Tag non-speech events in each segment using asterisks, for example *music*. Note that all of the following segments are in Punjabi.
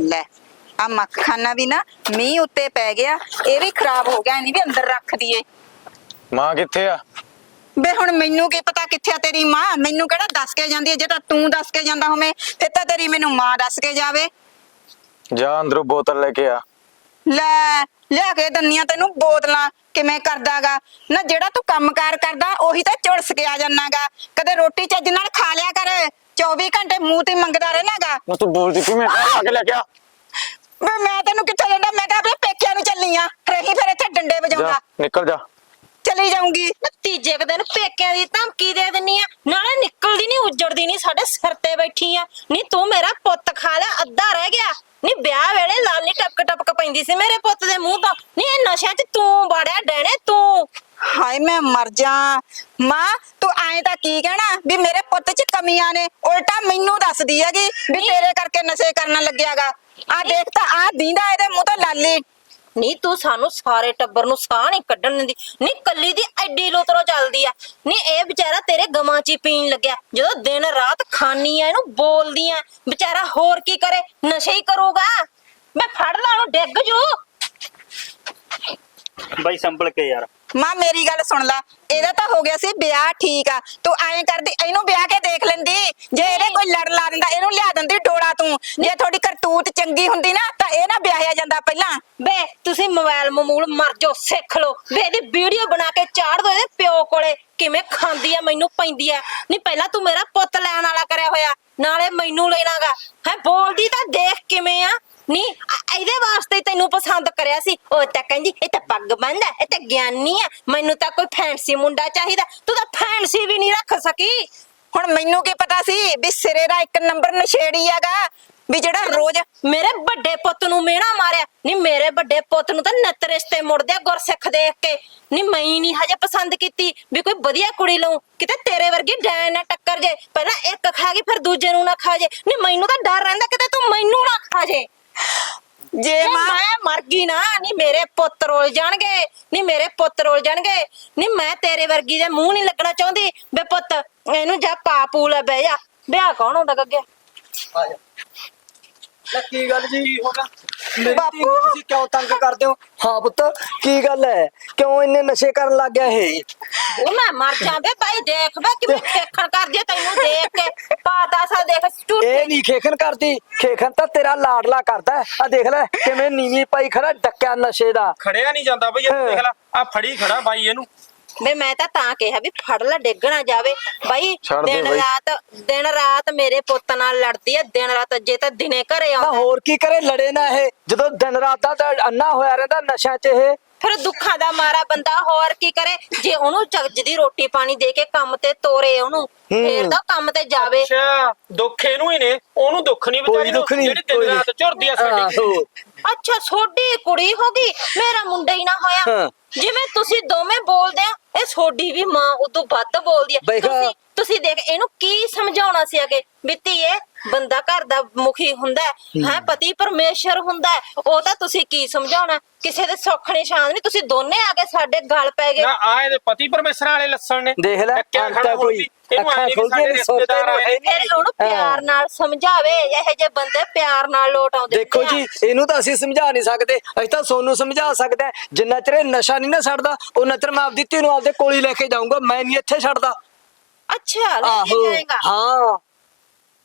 ਲੈ ਆ ਮੱਖਾਨਾ ਵੀ ਨਾ ਮੀਂਹ ਉੱਤੇ ਪੈ ਗਿਆ ਇਹ ਵੀ ਖਰਾਬ ਹੋ ਗਿਆ ਨਹੀਂ ਵੀ ਅੰਦਰ ਰੱਖ ਦਈਏ। ਮਾਂ ਕਿੱਥੇ ਆ? ਬੇ ਹੁਣ ਮੈਨੂੰ ਕੀ ਪਤਾ ਕਿੱਥੇ ਆ ਤੇਰੀ ਮਾਂ? ਮੈਨੂੰ ਕਿਹੜਾ ਦੱਸ ਕੇ ਜਾਂਦੀ ਹੈ? ਜੇ ਤਾਂ ਤੂੰ ਦੱਸ ਕੇ ਜਾਂਦਾ ਹੋਵੇਂ ਤੇ ਤਾਂ ਤੇਰੀ ਮੈਨੂੰ ਮਾਂ ਦੱਸ ਕੇ ਜਾਵੇ। ਜਾ ਅੰਦਰੋਂ ਬੋਤਲ ਲੈ ਕੇ ਆ। ਲੈ ਲਿਆ ਕੇ ਦੰਨੀਆਂ ਤੈਨੂੰ ਬੋਤਲਾਂ ਕਿਵੇਂ ਕਰਦਾਗਾ? ਨਾ ਜਿਹੜਾ ਤੂੰ ਕੰਮਕਾਰ ਕਰਦਾ ਉਹੀ ਤਾਂ ਝੁਲਸ ਕੇ ਆ ਜਾਨਾਗਾ। ਕਦੇ ਰੋਟੀ ਚੱਜ ਨਾਲ ਖਾ ਲਿਆ ਕਰ। 24 ਘੰਟੇ ਮੂੰਹ ਤੇ ਮੰਗਦਾ ਰਹਿਣਾਗਾ। ਉਹ ਤੂੰ ਬੋਲਦੀ ਕਿ ਮੈਂ ਆ ਕੇ ਲੈ ਕੇ ਆ। ਵੇ ਮੈਂ ਤੈਨੂੰ ਕਿੱਥੇ ਲੈਣਾ ਮੈਂ ਤਾਂ ਆਪਣੇ ਪੇਕਿਆਂ ਨੂੰ ਚੱਲੀ ਆ। ਰਹੀ ਫਿਰ ਇੱਥੇ ਡੰਡੇ ਵਜਾਉਂਦਾ ਨਿਕਲ ਜਾ। ਚਲੀ ਜਾਊਂਗੀ। ਤੀਜੇ ਕੁ ਦਿਨ ਪੇਕਿਆਂ ਦੀ ਧਮਕੀ ਦੇ ਦਿੰਨੀ ਆ। ਨਾਲੇ ਨਿਕਲਦੀ ਨਹੀਂ ਉੱਜੜਦੀ ਨਹੀਂ ਸਾਡੇ ਸਿਰ ਤੇ ਬੈਠੀ ਆ। ਨਹੀਂ ਤੂੰ ਮੇਰਾ ਪੁੱਤ ਖਾ ਲਿਆ ਅੱਧਾ ਰਹਿ ਗਿਆ। ਨਹੀਂ ਵਿਆਹ ਵੇਲੇ ਲਾਲੀ ਟਪਕ ਟਪਕ ਪੈਂਦੀ ਸੀ ਮੇਰੇ ਪੁੱਤ ਦੇ ਮੂੰਹ ਤੋਂ। ਨਹੀਂ ਇਹ ਨਸ਼ਿਆਂ 'ਚ ਤੂੰ ਬੜਿਆ ਡੈਣੇ ਤੂੰ। ਹਾਏ ਮੈਂ ਮਰ ਜਾ। ਮਾਂ ਤੂੰ ਐਂ ਤਾਂ ਕੀ ਕਹਿਣਾ ਵੀ ਮੇਰੇ ਪੁੱਤ 'ਚ ਕਮੀਆਂ ਨੇ? ਉਲਟਾ ਮੈਨੂੰ ਦੱਸਦੀ ਹੈਗੀ ਵੀ। ਤੇਰੇ ਕਰਕੇ ਨਸ਼ੇ ਕਰਨ ਲੱਗਿਆਗਾ। ਆ ਦੇਖ ਤਾਂ ਆ ਦੀਂਦਾ ਇਹਦੇ ਮੂੰਹ ਤੋਂ ਲਾਲੀ। ਨਹੀਂ ਤੂੰ ਸਾਨੂੰ ਸਾਰੇ ਟੱਬਰ ਨੂੰ ਸਾਹ ਨਹੀਂ ਕੱਢਣ ਦਿੰਦੀ ਨਹੀਂ ਕੱਲੀ ਦੀ ਐਡੀ ਲੋਤਰੋ ਚੱਲਦੀ ਆ ਨਹੀਂ ਇਹ ਵਿਚਾਰਾ ਤੇਰੇ ਗਮਾਂ 'ਚ ਹੀ ਪੀਣ ਲੱਗਿਆ ਜਦੋਂ ਦਿਨ ਰਾਤ ਖਾਨੀ ਆ ਇਹਨੂੰ ਬੋਲਦੀ ਆ ਵਿਚਾਰਾ ਹੋਰ ਕੀ ਕਰੇ ਨਸ਼ੇ ਹੀ ਕਰੂਗਾ ਮੈਂ ਫੜ ਲਾ ਉਹਨੂੰ ਡਿੱਗ ਜੂ। ਬਾਈ ਸੰਭਲ ਕੇ ਯਾਰ। ਮਾਂ ਮੇਰੀ ਗੱਲ ਸੁਣ ਲੈ ਇਹਦਾ ਤਾਂ ਹੋ ਗਿਆ ਸੀ ਵਿਆਹ ਠੀਕ ਆ ਤੂੰ ਐਂ ਕਰਦੀ ਇਹਨੂੰ ਵਿਆਹ ਕੇ ਦੇਖ ਲੈਂਦੀ ਜੇ ਇਹਦੇ ਕੋਈ ਲੜ ਲਾ ਦਿੰਦਾ ਇਹਨੂੰ ਲਿਆ ਦਿੰਦੀ ਡੋਲਾ ਤੂੰ ਜੇ ਥੋੜੀ ਕਰਤੂਤ ਚੰਗੀ ਹੁੰਦੀ ਨਾ ਤਾਂ ਇਹ ਨਾ ਵਿਆਹਿਆ ਜਾਂਦਾ ਪਹਿਲਾਂ। ਬੇ ਮੋਬਾਈਲ ਮਮੂਲ ਮਰ ਜਾਓ, ਸਿੱਖ ਲਓ। ਬੇ ਇਹਦੀ ਵੀਡੀਓ ਬਣਾ ਕੇ ਚਾੜ ਦੋ ਇਹਦੇ ਪਿਓ ਕੋਲੇ। ਕਿਵੇਂ ਖਾਂਦੀ ਆ, ਮੈਨੂੰ ਪੈਂਦੀ ਆ। ਨਹੀਂ, ਪਹਿਲਾਂ ਤੂੰ ਮੇਰਾ ਪੁੱਤ ਲੈਣ ਵਾਲਾ ਕਰਿਆ ਹੋਇਆ। ਨਾਲੇ ਮੈਨੂੰ ਲੈਣਾਗਾ। ਹੈ, ਬੋਲਦੀ ਤਾਂ ਦੇਖ ਕਿਵੇਂ ਆ। ਨਹੀਂ ਅ- ਇਹਦੇ ਵਾਸਤੇ ਤੈਨੂੰ ਪਸੰਦ ਕਰਿਆ ਸੀ। ਉਹ ਤਾਂ ਕਹਿੰਦੀ, ਇਹ ਤਾਂ ਪੱਗ ਬੰਦਾ ਇਹ ਤਾਂ ਗਿਆਨੀ ਆ। ਮੈਨੂੰ ਤਾਂ ਕੋਈ ਫੈਂਸੀ ਮੁੰਡਾ ਚਾਹੀਦਾ। ਤੂੰ ਤਾਂ ਫੈਂਸੀ ਵੀ ਨਹੀਂ ਰੱਖ ਸਕੀ। ਹੁਣ ਮੈਨੂੰ ਕੀ ਪਤਾ ਸੀ ਵੀ ਸਿਰੇ ਦਾ ਇੱਕ ਨੰਬਰ ਨਸ਼ੇੜੀ ਹੈਗਾ। ਵੀ ਜਿਹੜਾ ਰੋਜ਼ ਮੇਰੇ ਵੱਡੇ ਪੁੱਤ ਨੂੰ ਮਿਹਣਾ ਮਾਰਿਆ ਨਹੀਂ ਮੇਰੇ ਵੱਡੇ ਪੁੱਤ ਨੂੰ ਤਾਂ ਨੱਤ ਰਿਸ਼ਤੇ ਮੁੜਦੇ ਆ ਗੁਰਸਿੱਖ ਦੇਖ ਕੇ। ਨਹੀਂ ਮੈਂ ਨਹੀਂ ਹਜੇ ਪਸੰਦ ਕੀਤੀ ਵੀ ਕੋਈ ਵਧੀਆ ਕੁੜੀ ਲਊ ਕਿਤੇ ਤੇਰੇ ਵਰਗੀ ਡੈਣ ਨਾ ਟੱਕਰ ਜੇ ਪਹਿਲਾਂ ਇੱਕ ਖਾ ਗਈ ਫਿਰ ਦੂਜੇ ਨੂੰ ਨਾ ਖਾ ਜੇ। ਨਹੀਂ ਮੈਨੂੰ ਤਾਂ ਡਰ ਰਹਿੰਦਾ ਕਿਤੇ ਤੂੰ ਮੈਨੂੰ ਨਾ ਖਾ ਜੇ। ਜੇ ਮੈਂ ਮਰ ਗਈ ਨਾ ਨਹੀਂ ਮੇਰੇ ਪੁੱਤ ਰੋਲ ਜਾਣਗੇ ਨਹੀਂ ਮੇਰੇ ਪੁੱਤ ਰੋਲ ਜਾਣਗੇ। ਨਹੀਂ ਮੈਂ ਤੇਰੇ ਵਰਗੀ ਦੇ ਮੂੰਹ ਨਹੀਂ ਲੱਗਣਾ ਚਾਹੁੰਦੀ। ਬੇ ਪੁੱਤ ਇਹਨੂੰ ਜਾ ਪਾਪੂਲ ਬਹਿ ਜਾ। ਵਿਆਹ ਕੌਣ ਹੁੰਦਾ ਗੱਗੇ ਆ ਜਾ। ਲੈ ਕੀ ਗੱਲ ਜੀ ਹੋ ਗਿਆ? ਮੇਰੀ ਧੀ ਬਾਪੂ। ਨੂੰ ਤੁਸੀਂ ਕਿਉਂ ਤੰਗ ਕਰਦੇ ਹੋ? ਹਾਂ ਪੁੱਤ ਕੀ ਗੱਲ ਹੈ? ਕਿਉਂ ਇੰਨੇ ਨਸ਼ੇ ਕਰਨ ਲੱਗ ਗਿਆ ਇਹ? ਉਹ ਮੈਂ ਮਰ ਜਾਂਦੇ ਭਾਈ ਦੇਖ ਵੇ ਕਿਵੇਂ *laughs* ਖੇਖਣ ਕਰਦੀ ਆ ਤੈਨੂੰ ਦੇਖ ਕੇ। ਪਾਤਾ ਸਾ ਦੇਖ ਝੂਠੀ। ਇਹ ਨਹੀਂ ਖੇਖਣ ਕਰਦੀ ਖੇਖਣ ਤਾਂ ਤੇਰਾ ਲਾਡਲਾ ਕਰਦਾ। ਆ ਦੇਖ ਲੈ ਕਿਵੇਂ ਨੀਵੀਂ ਪਾਈ ਖੜਾ ਡੱਕਿਆ ਨਸ਼ੇ ਦਾ। ਖੜਿਆ ਨਹੀਂ ਜਾਂਦਾ ਬਈ ਇਹ ਦੇਖ ਲੈ ਆ ਫੜੀ ਖੜਾ ਬਾਈ ਇਹਨੂੰ। ਵੇ ਮੈਂ ਤਾਂ ਤਾਂ ਕਿਹਾ ਵੀ ਫੜ ਲੈ ਡਿੱਗ ਨਾ ਜਾਵੇ। ਬਾਈ ਛੱਡ ਦੇ ਦਿਨ ਬਾਈ। ਰਾਤ ਦਿਨ ਰਾਤ ਮੇਰੇ ਪੁੱਤ ਨਾਲ ਲੜਦੀ ਆ ਦਿਨ ਰਾਤ ਜੇ ਤਾਂ ਦਿਨੇ ਘਰੇ ਆਉਂਦਾ। ਹੋਰ ਕੀ ਕਰੇ ਲੜੇ ਨਾ ਇਹ? ਜਦੋਂ ਦਿਨ ਰਾਤ ਦਾ ਤਾਂ ਅੰਨਾ ਹੋਇਆ ਰਹਿੰਦਾ ਨਸ਼ਿਆਂ 'ਚ ਇਹ। ਫਿਰ ਦੁੱਖਾਂ ਦਾ ਮਾਰਾ ਬੰਦਾ ਹੋਰ ਕੀ ਕਰੇ? ਜੇ ਉਹਨੂੰ ਚੱਜ ਦੀ ਰੋਟੀ ਪਾਣੀ ਦੇ ਕੇ ਕੰਮ ਤੇ ਤੋਰੇ ਉਹਨੂੰ ਫੇਰ ਤਾਂ ਕੰਮ ਤੇ ਜਾਵੇ। ਅੱਛਾ ਦੁੱਖ ਇਹਨੂੰ ਹੀ ਨੇ। ਉਹਨੂੰ ਦੁੱਖ ਨਹੀਂ ਕੋਈ ਵਿਚਾਰੀ ਨੂੰ ਦੁੱਖ ਨਹੀਂ, ਜਿਹੜੀ ਦਿਨ ਨਹੀਂ। ਰਾਤ ਝੁਰਦੀ ਆ ਸਾਡੀ। ਅੱਛਾ ਛੋਡੀ ਕੁੜੀ ਹੋ ਗਈ ਮੇਰਾ ਮੁੰਡਾ ਹੀ ਨਾ ਹੋਇਆ। ਹਾਂ। ਜਿਵੇਂ ਤੁਸੀਂ ਦੋਵੇਂ ਬੋਲਦੇ ਆ ਇਹ ਛੋਡੀ ਵੀ ਮਾਂ ਉਦੋਂ ਵੱਧ ਬੋਲਦੀ ਹਾਂ। ਤੁਸੀਂ ਤੁਸੀਂ ਦੇਖ ਇਹਨੂੰ ਕੀ ਸਮਝਾਉਣਾ ਸੀ ਅਗੇ ਵੀ ਧੀਏ ਬੰਦਾ ਘਰ ਦਾ ਮੁਖੀ ਹੁੰਦਾ ਹੈ ਹੈਂ, ਪਤੀ ਪਰਮੇਸ਼ਰ ਹੁੰਦਾ ਹੈ। ਉਹ ਤਾਂ ਤੁਸੀਂ ਕੀ ਸਮਝਾਉਣਾ ਕਿਸੇ ਦੇ ਸੁੱਖ ਨਿਸ਼ਾਨ ਨਹੀਂ ਤੁਸੀਂ ਦੋਨੇ ਆ ਕੇ ਸਾਡੇ ਗਲ ਪੈ ਗਏ ਨਾ ਆ ਇਹਦੇ ਪਤੀ ਪਰਮੇਸ਼ਰ ਵਾਲੇ ਲੱਸਣ ਨੇ ਦੇਖ ਲੈ ਅੰਤਾ ਖੜਾ ਕੋਈ ਅੱਖਾਂ ਆਏ ਨੀ ਸਾਡੇ ਨੀ, ਸੋਚਦੇ ਰਿਸ਼ਤੇਦਾਰ ਨੂੰ ਆਏ ਹੈ ਨੀ। ਫਿਰ ਉਹਨੂੰ ਪਿਆਰ ਨਾਲ ਸਮਝਾਵੇ ਇਹੋ ਜਿਹੇ ਬੰਦੇ ਪਿਆਰ ਨਾਲ ਲੋਟ ਆਉਂਦੇ ਦੇਖੋ ਹੁੰਦੇ ਆ। ਜੀ ਇਹਨੂੰ ਤਾਂ ਅਸੀਂ ਸਮਝਾ ਨਹੀਂ ਸਕਦੇ ਅਸੀਂ ਤਾਂ ਸੋਨੂੰ ਸਮਝਾ ਸਕਦੇ ਹਾਂ। ਜਿੰਨਾ ਚਿਰ ਇਹ ਨਸ਼ਾ ਨਹੀਂ ਨਾ ਛੱਡਦਾ ਉਹਨਾਂ ਚਿਰ ਮੈਂ ਆਪਦੀ ਧੀ ਨੂੰ ਆਪਦੇ ਕੋਲ ਹੀ ਲੈ ਕੇ ਜਾਊਂਗਾ ਮੈਂ ਨਹੀਂ ਇੱਥੇ ਛੱਡਦਾ। ਅੱਛਾ ਲੈ ਕੇ ਆਹੋ ਜਾਏਗਾ। ਹਾਂ।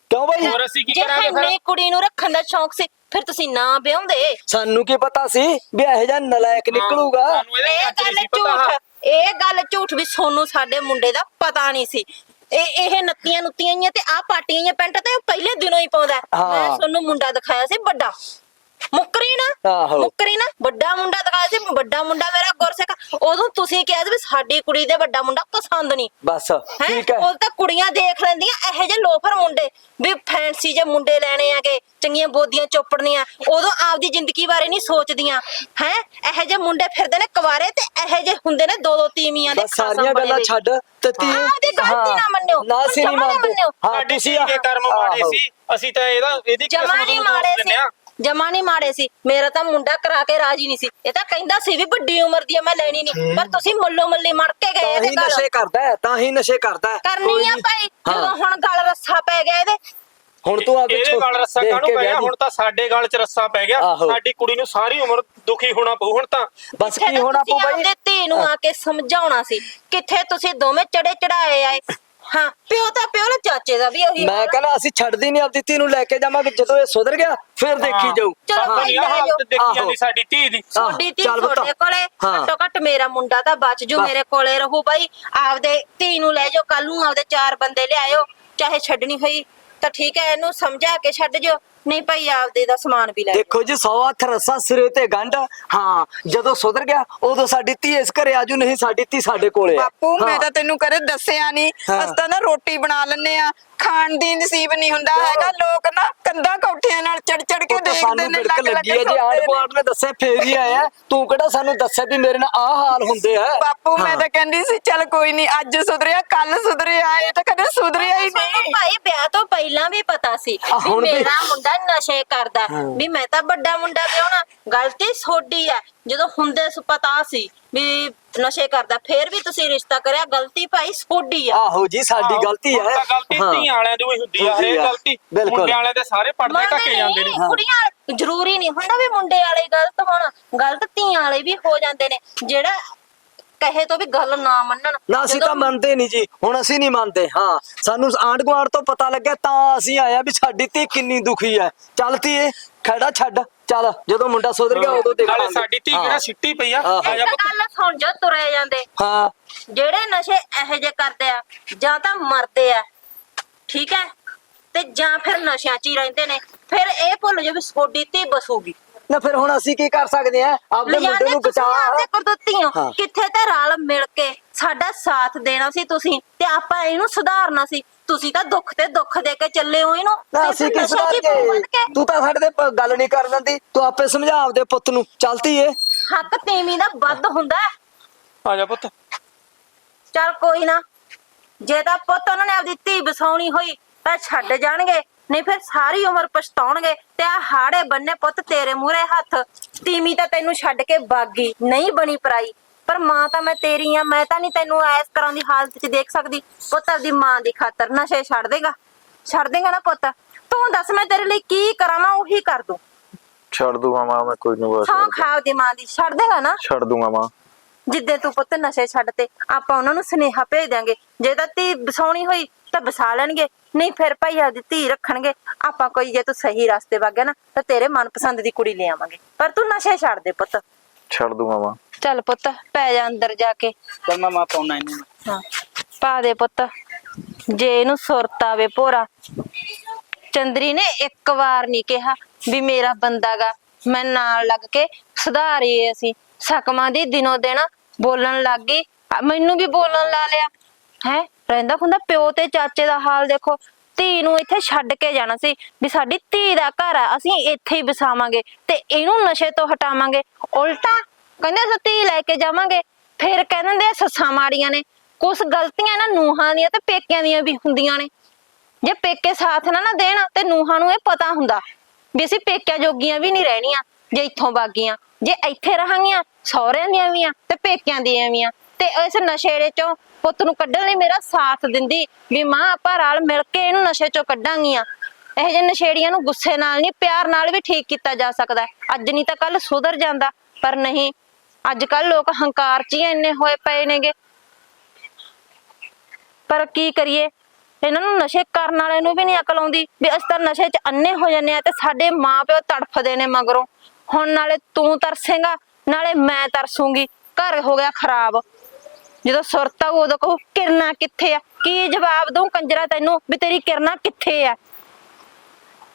ਕਿਉਂ ਬਾਈ? ਹੋਰ ਅਸੀਂ ਕੀ ਜੇ ਕਰਾਂਗੇ ਫਿਰ? ਹੰਨੇ ਕੁੜੀ ਨੂੰ ਰੱਖਣ ਦਾ ਸ਼ੌਂਕ ਸੀ ਫਿਰ ਤੁਸੀਂ ਨਾ ਵਿਆਹੁੰਦੇ। ਸਾਨੂੰ ਕੀ ਪਤਾ ਸੀ ਵੀ ਇਹੋ ਜਿਹਾ ਨਲਾਇਕ ਨਿਕਲੂਗਾ? ਸਾਨੂੰ ਇਹਦੇ ਇਹ ਗੱਲ ਨਹੀਂ ਸੀ ਪਤਾ। ਝੂਠ ਇਹ ਗੱਲ ਝੂਠ ਵੀ ਸੋਨੂੰ ਸਾਡੇ ਮੁੰਡੇ ਦਾ ਪਤਾ ਨਹੀਂ ਸੀ। ਇਹ ਇਹ ਨੱਤੀਆਂ ਨੁੱਤੀਆਂ ਹੀ ਤੇ ਆ ਪਾਟੀਆਂ ਹੀ ਪੈਂਟ ਤੇ ਉਹ ਪਹਿਲੇ ਦਿਨੋਂ ਹੀ ਪਾਉਂਦਾ ਹੈ। ਹਾਂ। ਮੈਂ ਸੋਨੂੰ ਮੁੰਡਾ ਦਿਖਾਇਆ ਸੀ ਵੱਡਾ। ਮੁੱਕਰੀ ਨਾ ਆਹੋ। ਮੁੱਕਰੀ ਨਾ ਵੱਡਾ ਮੁੰਡਾ ਦਿਖਾਇਆ ਸੀ ਵੱਡਾ ਮੁੰਡਾ ਮੇਰਾ ਗੁਰਸਿੱਖ ਉਦੋਂ ਤੁਸੀਂ ਕਿਹਾ ਸੀ ਵੀ ਸਾਡੀ ਕੁੜੀ ਦੇ ਵੱਡਾ ਮੁੰਡਾ ਪਸੰਦ ਨਹੀਂ ਬਸ? ਠੀਕ ਹੈ ਉਹ ਤਾਂ ਕੁੜੀਆਂ ਦੇਖ ਲੈਂਦੀਆਂ ਇਹੋ ਜਿਹੇ ਲੋਫਰ ਮੁੰਡੇ ਵੀ ਫੈਂਸੀ ਜੇ ਮੁੰਡੇ ਲੈਣੇ ਆਗੇ ਚੰਗੀਆਂ ਬੋਦੀਆਂ ਚੋਪੜਨੀਆਂ ਉਦੋਂ ਆਪਦੀ ਜ਼ਿੰਦਗੀ ਬਾਰੇ ਨਹੀਂ ਸੋਚਦੀਆਂ ਹੈ ਇਹੋ ਜਿਹੇ ਮੁੰਡੇ ਫਿਰਦੇ ਨੇ ਕੁਵਾਰੇ ਤੇ ਇਹੋ ਜਿਹੇ ਹੁੰਦੇ ਨੇ ਦੋ ਦੋ ਤੀਵੀਆਂ ਦੇ ਬਸ ਸਾਰੀਆਂ ਗੱਲਾਂ। ਛੱਡ ਤੇ ਤੀ ਆਪਦੀ ਗਲਤੀ ਨਾ ਮੰਨਿਓ। ਨਾ ਸੀ ਨਹੀਂ ਮੰਨਿਓ। ਸਾਡੀ ਦੇ ਕਰਮ ਮਾੜੇ। ਸੀ ਅਸੀਂ ਤਾਂ ਇਹਦਾ ਇਹਦੀ ਜਮਾ ਕਿਸਮਤ ਨੂੰ ਮਾੜੇ ਦੋਸ਼ ਸੀ ਦਿੰਦੇ ਆ ਜਮਾ ਨਹੀਂ ਮਾੜੇ ਸੀ। ਮੇਰਾ ਤਾਂ ਮੁੰਡਾ ਕਰਾ ਕੇ ਰਾਜੀ ਨਹੀਂ ਸੀ। ਇਹ ਤਾਂ ਕਹਿੰਦਾ ਸੀ ਵੀ ਵੱਡੀ ਉਮਰ ਦੀ ਆ ਮੈਂ ਲੈਣੀ ਨਹੀਂ। ਪਰ ਤੁਸੀਂ ਮੁੱਲੋ ਮੱਲੀ ਮੜ ਕੇ ਗਏ ਤਾਂ ਇਹਦੇ ਹੀ ਨਸ਼ੇ ਕਰਦਾ ਹੈ ਤਾਂ ਹੀ ਨਸ਼ੇ ਕਰਦਾ ਹੈ। ਕਰਨੀ ਆ ਭਾਈ ਜਦੋਂ ਹੁਣ ਗਲ ਰੱਸਾ ਪੈ ਗਿਆ ਇਹਦੇ। ਹੁਣ ਤੂੰ ਆਪਦੇ ਇਹਦੇ ਛੋ- ਗਲ ਰੱਸਾ? ਦੇਖ ਕਾਹਨੂੰ ਕੇ ਪੈ ਗਿਆ? ਵਿਆਹ। ਹੁਣ ਤਾਂ ਸਾਡੇ ਗਲ 'ਚ ਰੱਸਾ ਪੈ ਗਿਆ। ਆਹੋ। ਸਾਡੀ ਕੁੜੀ ਨੂੰ ਸਾਰੀ ਉਮਰ ਦੁਖੀ ਹੋਣਾ ਪਊ। ਹੁਣ ਤਾਂ ਬਸ ਕੀ ਹੋਣਾ ਪਊ ਬਾਈ? ਆਪਦੇ ਧੀ ਨੂੰ ਆ ਕੇ ਸਮਝਾਉਣਾ ਸੀ। ਕਿੱਥੇ ਤੁਸੀਂ ਦੋਵੇਂ ਚੜੇ ਚੜਾਏ ਆਏ? ਹਾਂ ਪਿਓ ਤਾਂ ਪਿਓ ਨਾ ਚਾਚੇ ਦਾ ਵੀ ਉਹੀ ਮੈਂ। ਕਹਿੰਦਾ ਅਸੀਂ ਛੱਡਦੀ ਨਹੀਂ ਆਪਦੀ ਧੀ ਨੂੰ ਲੈ ਕੇ ਜਾਵਾਂਗੇ ਜਦੋਂ ਇਹ ਸੁਧਰ ਗਿਆ ਫਿਰ ਦੇਖੀ ਜਾਊ ਚਲੋ ਆਪਾਂ ਭਾਈ ਨਹੀਂ ਆਹ ਲੈ ਹਾਲਤ ਦੇਖੀ ਆਹੋ। ਜਾਂਦੀ ਸਾਡੀ ਧੀ ਦੀ ਤੁਹਾਡੀ ਧੀ ਚੱਲ ਪੁੱਤ। ਤੁਹਾਡੇ ਕੋਲੇ ਹਾਂ। ਘੱਟੋ ਘੱਟ ਮੇਰਾ ਮੁੰਡਾ ਤਾਂ ਬਚ ਜੂ ਬਸ। ਮੇਰੇ ਕੋਲੇ ਰਹੂ ਬਾਈ ਆਪਦੇ ਧੀ ਨੂੰ ਲੈ ਜਾਓ ਕੱਲ ਨੂੰ ਆਪਦੇ ਚਾਰ ਬੰਦੇ ਲਿਆਇਓ ਚਾਹੇ ਛੱਡਣੀ ਹੋਈ ਤਾਂ ਠੀਕ ਹੈ ਇਹਨੂੰ ਸਮਝਾ ਕੇ ਛੱਡ ਜਾਓ। ਨਹੀਂ ਭਾਈ ਆਪਦੇ ਦਾ ਸਮਾਨ ਵੀ ਲੈ ਜਾਓ ਦੇਖੋ ਜੀ 100 ਅੱਖ ਰੱਸਾ ਸਿਰੇ ਤੇ ਗੰਢ। ਹਾਂ ਜਦੋਂ ਸੁਧਰ ਗਿਆ ਉਦੋਂ ਸਾਡੀ ਧੀ ਇਸ ਘਰੇ ਆਜੂ ਨਹੀਂ ਸਾਡੀ ਧੀ ਸਾਡੇ ਕੋਲੇ ਆ। ਬਾਪੂ ਮੈਂ ਹਾਂ। ਤਾਂ ਤੈਨੂੰ ਕਦੇ ਦੱਸਿਆ ਨਹੀਂ ਹਾਂ। ਅਸ ਤਾਂ ਨਾ ਰੋਟੀ ਬਣਾ ਲੈਨੇ ਆ ਖਾਣ ਦੀ ਨਸੀਬ ਨਹੀਂ ਹੁੰਦਾ ਹੈਗਾ। ਲੋਕ ਨਾ ਕੰਧਾਂ ਕੋਠਿਆਂ ਨਾਲ ਚੜ ਚੜ ਕੇ ਉਹ ਤਾਂ ਦੇਖਦੇ ਸਾਨੂੰ ਨੇ ਬਿੜਕ ਲੱਗ ਲੱਗ ਲੱਗੀ ਹੈ ਜੀ। ਆਂਢ ਨੇ। ਗੁਆਂਢ ਨੇ ਦੱਸਿਆ ਫੇਰ ਹੀ ਆਇਆ। ਤੂੰ ਕਿਹੜਾ ਸਾਨੂੰ ਦੱਸਿਆ ਵੀ ਮੇਰੇ ਨਾਲ ਆਹ ਹਾਲ ਹੁੰਦੇ ਆ? ਬਾਪੂ ਮੈਂ। ਤਾਂ ਕਹਿੰਦੀ ਸੀ ਚੱਲ ਕੋਈ ਨਹੀਂ ਅੱਜ ਸੁਧਰਿਆ ਕੱਲ ਸੁਧਰਿਆ ਇਹ ਤਾਂ ਕਦੇ ਸੁਧਰਿਆ ਹੀ ਨਹੀਂ। ਭਾਈ ਵਿਆਹ ਤੋਂ ਪਹਿਲਾਂ ਵੀ ਪਤਾ ਸੀ ਵੀ ਹੁਣ ਵੀ- ਮੇਰਾ ਮੁੰਡਾ ਨਸ਼ੇ ਕਰਦਾ ਹਾਂ। ਵੀ ਮੈਂ ਤਾਂ ਵੱਡਾ ਮੁੰਡਾ ਵਿਆਹਣਾ ਗਲਤੀ ਸੋਡੀ ਹੈ ਜਦੋਂ ਹੁੰਦੇ ਸੁ ਪਤਾ ਸੀ ਵੀ ਨਸ਼ੇ ਕਰਦਾ ਫੇਰ ਵੀ ਤੁਸੀਂ ਰਿਸ਼ਤਾ ਕਰਿਆ ਗਲਤੀ ਭਾਈ ਸੋਡੀ ਆ ਆਹੋ ਜੀ ਸਾਡੀ ਆਹੋ, ਗਲਤੀ ਹੁਣ ਹੈ ਤਾਂ ਗਲਤੀ ਹਾਂ। ਧੀਆਂ ਵਾਲਿਆਂ ਦੀ ਵੀ ਹੁੰਦੀ ਆ ਹੁੰਦੀ ਹਰੇਕ ਆ। ਗਲਤੀ ਬਿਲਕੁਲ। ਮੁੰਡਿਆਂ ਵਾਲੇ ਤੇ ਸਾਰੇ ਪੜਦੇ ਮੰਨਦੇ ਢੱਕੇ ਜਾਂਦੇ ਨੇ ਨਹੀਂ, ਕੁੜੀਆਂ ਵਾਲੇ ਜ਼ਰੂਰੀ ਨਹੀਂ ਹੁੰਦਾ ਵੀ ਮੁੰਡੇ ਵਾਲੇ ਗਲਤ ਹੋਣ ਗਲਤ ਧੀਆਂ ਵਾਲੇ ਵੀ ਹੋ ਜਾਂਦੇ ਨੇ ਜਿਹੜਾ ਕਹੇ ਤੋਂ ਵੀ ਗੱਲ ਨਾ ਮੰਨਣ। ਨਾ ਅਸੀਂ ਤਾਂ ਮੰਨਦੇ ਨਹੀਂ ਜੀ। ਹੁਣ ਅਸੀਂ ਨਹੀਂ ਮੰਨਦੇ ਹਾਂ। ਸਾਨੂੰ ਆਂਢ ਗੁਆਂਢ ਤੋਂ ਪਤਾ ਲੱਗਿਆ ਤਾਂ ਅਸੀਂ ਆਇਆ ਵੀ ਸਾਡੀ ਧੀ ਕਿੰਨੀ ਦੁਖੀ ਹੈ। ਚੱਲ ਧੀਏ ਖੜਾ ਛੱਡ ਚੱਲ। ਜਦੋਂ ਮੁੰਡਾ ਸੁਧਰ ਗਿਆ ਉਦੋਂ ਦੇਖ ਨਾਲੇ ਲਾਂਗੇ। ਸਾਡੀ ਧੀ। ਕਿਹੜਾ ਸਿੱਟੀ ਪਈ ਆ। ਆ ਜਾ ਇੱਕ ਪੁੱਤ ਗੱਲ ਸੁਣ ਜੋ ਤੁਰੇ ਜਾਂਦੇ। ਹਾਂ। ਜਿਹੜੇ ਨਸ਼ੇ ਇਹੋ ਜਿਹੇ ਕਰਦੇ ਆ ਜਾਂ ਤਾਂ ਮਰਦੇ ਆ ਠੀਕ ਹੈ? ਤੇ ਜਾਂ ਫਿਰ ਨਸ਼ਿਆਂ 'ਚ ਹੀ ਰਹਿੰਦੇ ਨੇ। ਫਿਰ ਇਹ ਭੁੱਲ ਜੋ ਵੀ ਸੋਡੀ ਧੀ ਬਸੂਗੀ। ਨਾ ਫਿਰ ਹੁਣ ਅਸੀਂ ਕੀ ਕਰ ਸਕਦੇ ਆ? ਆਪਦੇ ਮੁੰਡੇ ਨੂੰ ਬਚਾ ਆਪਦੇ ਹਾਂ। ਕਿੱਥੇ ਤੇ ਰਲ ਮਿਲ ਕੇ ਸਾਡਾ ਸਾਥ ਦੇਣਾ ਸੀ ਤੁਸੀਂ ਤੇ ਆਪਾਂ ਇਹਨੂੰ ਸੁਧਾਰਨਾ ਸੀ। ਤੁਸੀਂ ਤਾਂ ਦੁੱਖ ਤੇ ਦੁੱਖ ਦੇ ਕੇ ਚੱਲੇ ਹੋ ਇਹਨੂੰ। ਨਾ ਤੇ ਅਸੀਂ ਕੀ ਨਸ਼ੇ ਸੁਧਾਰ ਕੇ ਤੂੰ ਤਾਂ ਸਾਡੇ ਤੇ ਪ- ਗੱਲ ਨਹੀਂ ਕਰ ਦਿੰਦੀ। ਤੂੰ ਆਪੇ ਸਮਝਾ ਆਪਦੇ ਪੁੱਤ ਨੂੰ। ਚਲਤੀ ਏ ਹੱਕ ਤੀਵੀਂ ਦਾ ਵੱਧ ਹੁੰਦਾ ਹੈ। ਆ ਜਾ ਪੁੱਤ। ਚੱਲ ਕੋਈ ਨਾ। ਜੇ ਤਾਂ ਪੁੱਤ ਉਹਨਾਂ ਨੇ ਆਪਦੀ ਧੀ ਬਸਾਉਣੀ ਹੋਈ ਤਾਂ ਛੱਡ ਜਾਣਗੇ। ਨਹੀਂ ਫਿਰ ਸਾਰੀ ਉਮਰ ਪਛਤਾਉਣਗੇ ਤੇ ਆ ਹਾੜੇ ਬੰਨੇ ਪੁੱਤ ਤੇਰੇ ਮੂਹਰੇ ਹੱਥ। ਤੀਵੀਂ ਤਾਂ ਤੈਨੂੰ ਛੱਡ ਕੇ ਬਾਗੀ ਨਹੀਂ ਬਣੀ ਪਰਾਈ। ਪਰ ਮਾਂ ਤਾਂ ਮੈਂ ਤੇਰੀ ਆ ਮੈਂ ਤਾਂ ਨਹੀਂ ਤੈਨੂੰ ਇਸ ਤਰ੍ਹਾਂ ਦੀ ਹਾਲਤ 'ਚ ਦੇਖ ਸਕਦੀ। ਪੁੱਤ ਆਪਦੀ ਮਾਂ ਦੀ ਖਾਤਰ ਨਸ਼ੇ ਛੱਡ ਦੇਗਾ। ਛੱਡ ਦੇਗਾ ਨਾ ਪੁੱਤ। ਤੂੰ ਦੱਸ ਮੈਂ ਤੇਰੇ ਲਈ ਕੀ ਕਰਾਂ ਮੈਂ ਉਹੀ ਕਰ ਦੂੰ। ਛੱਡ ਦੂੰਗਾ ਮਾਂ ਮੈਂ ਕੋਈ ਨਹੀਂ ਸੌਂ ਬਸ ਖਾ ਆਪਦੀ ਮਾਂ ਦੀ। ਛੱਡ ਦੇਗਾ ਨਾ? ਛੱਡ ਦੂੰਗਾ ਮਾਂ। ਜਿੱਦੇ ਤੂੰ ਪੁੱਤ ਨਸ਼ੇ ਛੱਡ ਤੇ ਆਪਾਂ ਉਹਨਾਂ ਨੂੰ ਸੁਨੇਹਾ ਭੇਜ ਦਿਆਂਗੇ। ਜੇ ਤਾਂ ਧੀ ਬਸਾਉਣੀ ਹੋਈ ਤਾਂ ਬਸਾ ਲੈਣਗੇ ਨਹੀਂ ਫਿਰ ਭਾਈ ਆਦੀ ਧੀ ਰੱਖਣਗੇ। ਆਪਾਂ ਕੋਈ ਜੇ ਤੂੰ ਸਹੀ ਰਸਤੇ ਵਗ ਗਿਆ ਨਾ ਤਾਂ ਤੇਰੇ ਮਨਪਸੰਦ ਦੀ ਕੁੜੀ ਲੈ ਆਵਾਂਗੇ। ਪਰ ਤੂੰ ਨਸ਼ੇ ਛੱਡ ਦੇ ਪੁੱਤ। ਛੱਡ ਦੂੰਗਾ ਮਾਂ। ਚੱਲ ਪੁੱਤ ਪੈ ਜਾ ਅੰਦਰ ਜਾ ਕੇ। ਚੱਲ ਮੈਂ ਮਾਂ ਪਾਉਣਾ ਇਹਨੂੰ। ਹਾਂ ਪਾ ਦੇ ਪੁੱਤ। ਜੇ ਇਹਨੂੰ ਸੁਰਤ ਆਵੇ ਭੋਰਾ। ਚੰਦਰੀ ਨੇ ਇੱਕ ਵਾਰ ਨਹੀਂ ਕਿਹਾ ਵੀ ਮੇਰਾ ਬੰਦਾਗਾ ਮੈਂ ਨਾਲ ਲੱਗ ਕੇ ਸੁਧਾਰੀਏ ਅਸੀਂ। ਸਕਮਾਂ ਦੀ ਦਿਨੋ ਦਿਨ ਬੋਲਣ ਲੱਗ ਗਈ। ਆ ਮੈਨੂੰ ਵੀ ਬੋਲਣ ਲਾ ਲਿਆ। ਹੈ? ਰਹਿੰਦਾ ਹੁੰਦਾ ਪਿਓ ਤੇ ਚਾਚੇ ਦਾ ਹਾਲ ਦੇਖੋ। ਧੀ ਨੂੰ ਇੱਥੇ ਛੱਡ ਕੇ ਜਾਣਾ ਸੀ ਵੀ ਸਾਡੀ ਧੀ ਦਾ ਘਰ ਆ, ਅਸੀਂ ਇੱਥੇ ਹੀ ਵਸਾਵਾਂਗੇ ਤੇ ਇਹਨੂੰ ਨਸ਼ੇ ਤੋਂ ਹਟਾਵਾਂਗੇ। ਉਲਟਾ ਕਹਿੰਦੇ ਅਸੀਂ ਧੀ ਲੈ ਕੇ ਜਾਵਾਂਗੇ। ਫਿਰ ਕਹਿੰਦੇ ਆ ਸੱਸਾਂ ਮਾੜੀਆਂ ਨੇ। ਕੁਝ ਗਲਤੀਆਂ ਨਾ ਨੂਹਾਂ ਦੀਆਂ ਤੇ ਪੇਕਿਆਂ ਦੀਆਂ ਵੀ ਹੁੰਦੀਆਂ ਨੇ। ਜੇ ਪੇਕੇ ਸਾਥ ਨਾ ਨਾ ਦੇਣ ਤੇ ਨੂਹਾਂ ਨੂੰ ਇਹ ਪਤਾ ਹੁੰਦਾ ਵੀ ਅਸੀਂ ਪੇਕਿਆਂ ਜੋਗੀਆਂ ਵੀ ਨਹੀਂ ਰਹਿਣੀਆਂ, ਜੇ ਇੱਥੋਂ ਬਾਗੀਆਂ। ਜੇ ਇੱਥੇ ਰਹਾਂਗੀਆਂ, ਸਹੁਰਿਆਂ ਦੀਆਂ ਵੀ ਆ ਤੇ ਪੇਕਿਆਂ ਦੀਆਂ ਵੀ ਆ। ਤੇ ਇਸ ਨਸ਼ੇੜੇ ਚੋਂ ਪੁੱਤ ਨੂੰ ਕੱਢਣ ਲਈ ਮੇਰਾ ਸਾਥ ਦਿੰਦੀ ਵੀ ਮਾਂ, ਆਪਾਂ ਰਲ ਮਿਲ ਕੇ ਇਹਨੂੰ ਨਸ਼ੇ ਚੋਂ ਕੱਢਾਂਗੀਆਂ। ਇਹ ਜਿਹੇ ਨਸ਼ੇੜੀਆਂ ਨੂੰ ਗੁੱਸੇ ਨਾਲ ਨਹੀਂ, ਪਿਆਰ ਨਾਲ ਵੀ ਠੀਕ ਕੀਤਾ ਜਾ ਸਕਦਾ ਹੈ। ਅੱਜ ਨਹੀਂ ਤਾਂ ਕੱਲ ਸੁਧਰ ਜਾਂਦਾ, ਪਰ ਨਹੀਂ, ਅੱਜ ਕੱਲ ਲੋਕ ਹੰਕਾਰ 'ਚ ਹੀ ਇੰਨੇ ਹੋਏ ਪਏ ਨੇਗੇ। ਪਰ ਕੀ ਕਰੀਏ? ਇਹਨਾਂ ਨੂੰ ਨਸ਼ੇ ਕਰਨ ਵਾਲਿਆਂ ਨੂੰ ਵੀ ਨਹੀਂ ਅਕਲ ਆਉਂਦੀ ਵੀ ਅਸੀਂ ਤਾਂ ਨਸ਼ੇ 'ਚ ਅੰਨੇ ਹੋ ਜਾਂਦੇ ਆ ਤੇ ਸਾਡੇ ਮਾਪਿਓ ਤੜਫਦੇ ਨੇ ਮਗਰੋਂ। ਹੁਣ ਨਾਲੇ ਤੂੰ ਤਰਸੇਗਾ, ਨਾਲੇ ਮੈਂ ਤਰਸੂੰਗੀ। ਘਰ ਹੋ ਗਿਆ ਖਰਾਬ। ਜਦੋਂ ਸੁਰਤ ਆਊ ਉਦੋਂ ਕਹੂ, ਕਿਰਨਾ ਕਿੱਥੇ ਆ? ਕੀ ਜਵਾਬ ਦਊ ਕੰਜਰਾ ਤੈਨੂੰ ਵੀ ਤੇਰੀ ਕਿਰਨਾ ਕਿੱਥੇ ਆ?